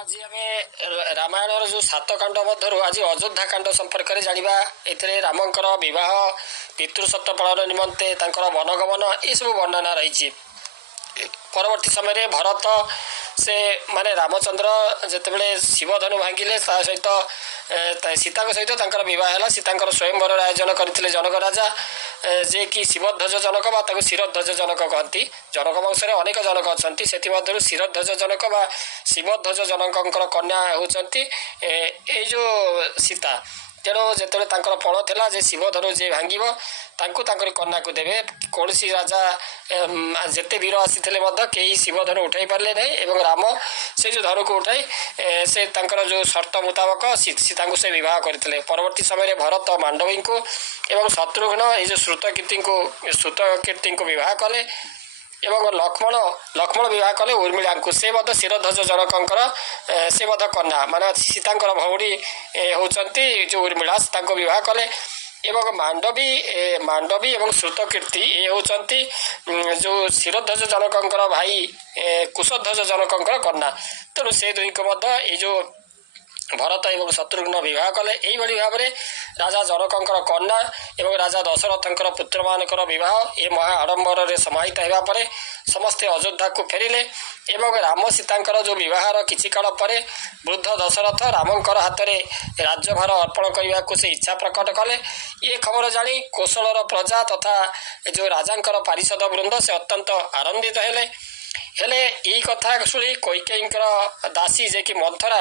आज आम रामायण जो 7 कांड मध्य आज अयोध्या कांड संपर्क में जाना। ए रामंकर विवाह पितृसत्व पालन निमंते वनगमन ये सब वर्णना रही। परवर्ती समय भरत से माने रामचंद्र जितेबाला शिवधनु भांगिले सहित सीता सहित बह है। सीता स्वयंवर आयोजन करते जनक राजा जे कि शिवध्वज जनक शिरध्वज जनक कहती। जनक वंश में अनेक जनक अच्छा से शिरध्वज जनक शिवध्वज जनक कन्या होती जो सीता। तेणु जो पण था जे शिवधनु जे भांग कन्या को देवे। कौन सी राजा जिते वीर आसी कई शिवधनु उठाई पारे ना। राम से जो धनु को उठाई से जो शर्त मुताबक सीता से बह करते। परवर्ती समय भरत मांडवी को एवं शत्रुघ्न ये श्रुतकीर्ति को बह कले एवं लक्ष्मण बह कले उर्मिला को। से शिरध्वज जनक से कन्या मान सीता भौणी होती जो उर्मिला बह कले। एवं मांडवी एवं श्रुतकीर्ति ये होती जो शिरध्वज जनक भाई कुशध्वज जनक कन्या। तेणु से दुई को ये जो भरत एवं शत्रुघ्न बह कले। यही भाव में राजा जनक कन्या एवं राजा दशरथ पुत्र मान बह ये महा आडंबर समाहित होगापर समस्ते अयोध्या को फेरिले। एवं राम सीता जो बहार किछि काल पर वृद्ध दशरथ रामंकर हाथ में राज्यभार अर्पण करने को से इच्छा प्रकट कले। ये खबर जानी कौशलर प्रजा तथा जो राजा पारिषद वृंद से अत्यंत आनंदित हेले। यही कथा शुणी कैकेयी दासी जे कि मंथरा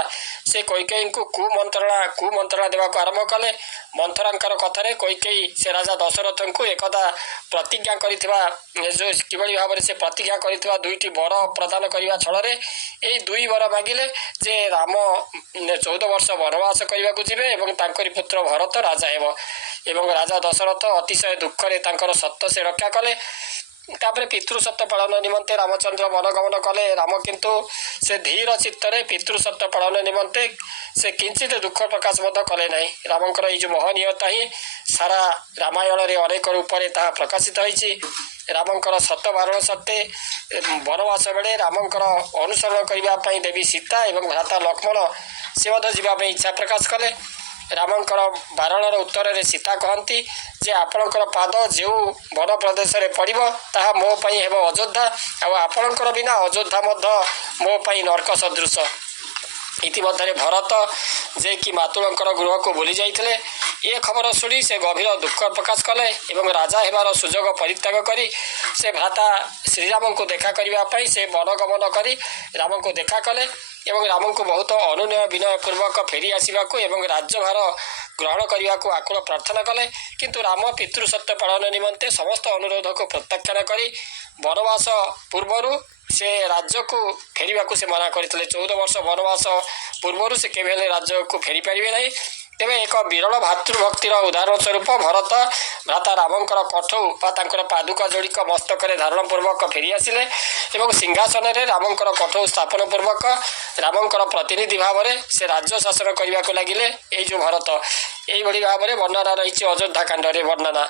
से कैकेयी को कुमंत्रणा देवा आरंभ कले। मंथरा कथार कैकेयी से राजा दशरथ को एकदा प्रतिज्ञा करिथिबा जो किभली भाव से प्रतिज्ञा करिथिबा दुईटी वर प्रदान करने छल यही दुई वर मागिले जे राम 14 वर्ष वनवास करने को जीवे एवं तांकरी पुत्र भरत राजा हेब। एवं राजा दशरथ अतिशय दुखरे सत्य से रक्षा कले। तापर पितृसत्व पालन निमंते रामचंद्र वनगमन कले। राम किंतु से धीर चित्तरे पितृसत्व पालन निमंते से किंचित दुख प्रकाश कले ना। रामंकर ये जो महनीयता ही सारा रामायण रे अनेक रूप से प्रकाशित होती। रामंकर सत्य बारण सत्ते वनवास बेले रामंकर अनुसरण करने देवी सीता एवं भ्राता लक्ष्मण से जावाई इच्छा प्रकाश कले। रामंकर बारणर उत्तर में सीता कहती जे आपणकर पाद जो वन प्रदेश में पड़ो ताहा मो पई हेब अयोध्या आपणकर बिना अयोध्या मो पई नरक सदृश। इतिमध्य भरत जे कि मातुलंकर गृह को भूली जाइथिले ये खबर शुणी से गभीर दुख प्रकाश कले एवं राजा हेबार सुजोग परित्याग करी से भ्राता श्रीराम को देखा करने से वनगमन करी राम को देखा कले। एवं राम को बहुत अनुनय विनय पूर्वक फेरी आसवाक एवं राज्यभार ग्रहण करने को आकुल प्रार्थना कले। किंतु राम पितृसत्व पालन निमंते समस्त अनुरोध को प्रत्याख्यान करी वनवास पूर्वर से राज्य को फेरिया से मना करते। 14 वर्ष वनवास पूर्वर से केवल राज्य को फेरी पारे ना। तेरे एक विरल भातृभक्तिर उदाहरण स्वरूप भरत भ्राता रामंकर कठौ पादुका जोड़िक मस्तक धारण पूर्वक फेरी आसिले एवं सिंहासन में रामंकर कठौ स्थापन पूर्वक रामंकर प्रतिनिधि भाव में से राज्य शासन करने को लगिले। ये जो भरत यही भाव में वर्णना रही अयोध्या कांड वर्णना।